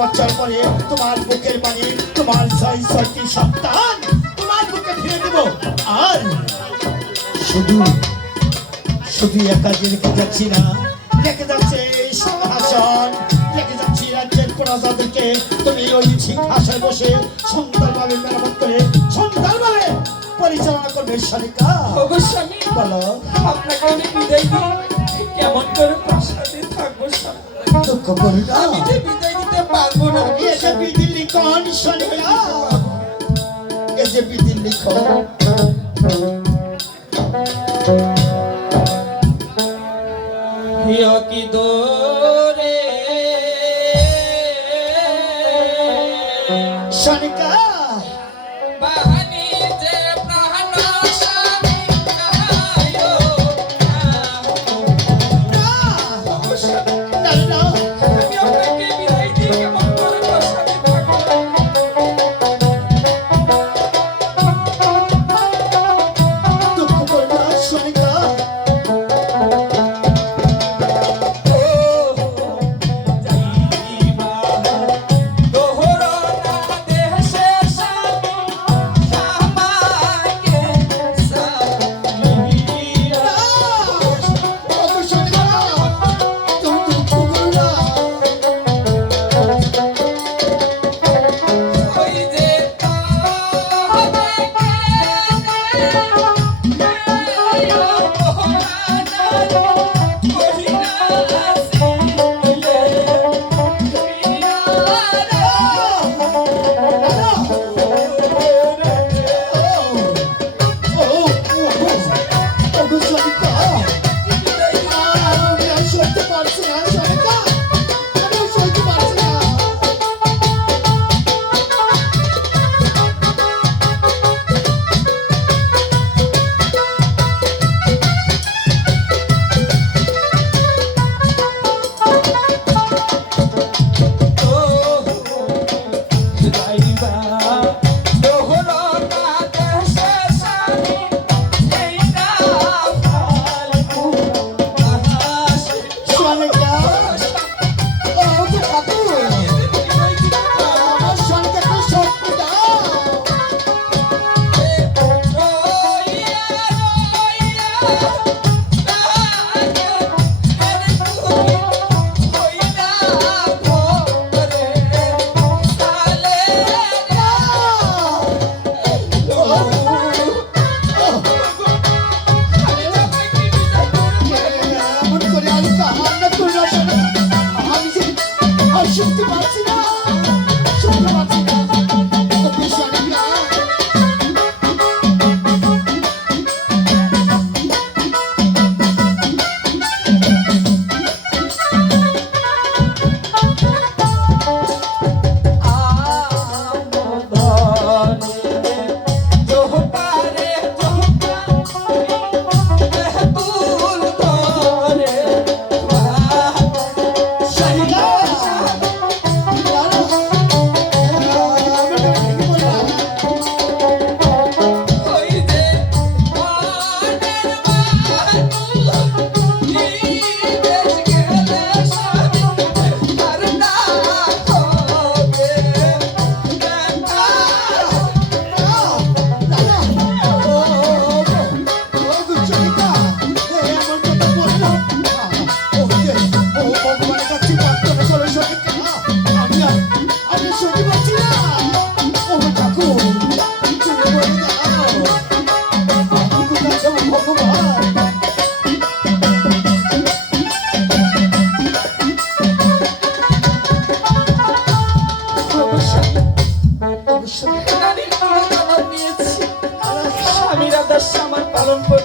বছর পরে তোমার বুকের পানি, তোমার 6টি সন্তান তোমার বুকে ফিরে দেব। আর শুধু শুধু একা যে রেখে যাচ্ছি না, রেখে যাচ্ছে সিংহাসন, রেখে যাচ্ছি রাজ্যের প্রজাদেরকে। তুমি ওই সিংহাসনে বসে সুন্দরভাবে মেরামত করে সুন্দরভাবে পরিচালনা করবে। শালিকা অবশ্যই বলো, আপনাকে আমি বিদায় দিই। কেমন করে প্রাসাদে থাকবো স্বামী? দুঃখ করি না, আমি যে বিদায় দিতে পারবো না। এই যে বিধির লিখন শালিকা, এই যে বিধির লিখন। হিয় কি দোরে শালিকা বাহানি যে প্রাণ স্বামী আয়ো না, না, আমি আপনাকে বিদায় দিই। কেমন করে প্রাসাদে থাকবো? দুঃখ করি না শালিকা। শুনতে পাচ্ছি না, শুনতে পাচ্ছি না। আমি রাধার সামান পালন করতে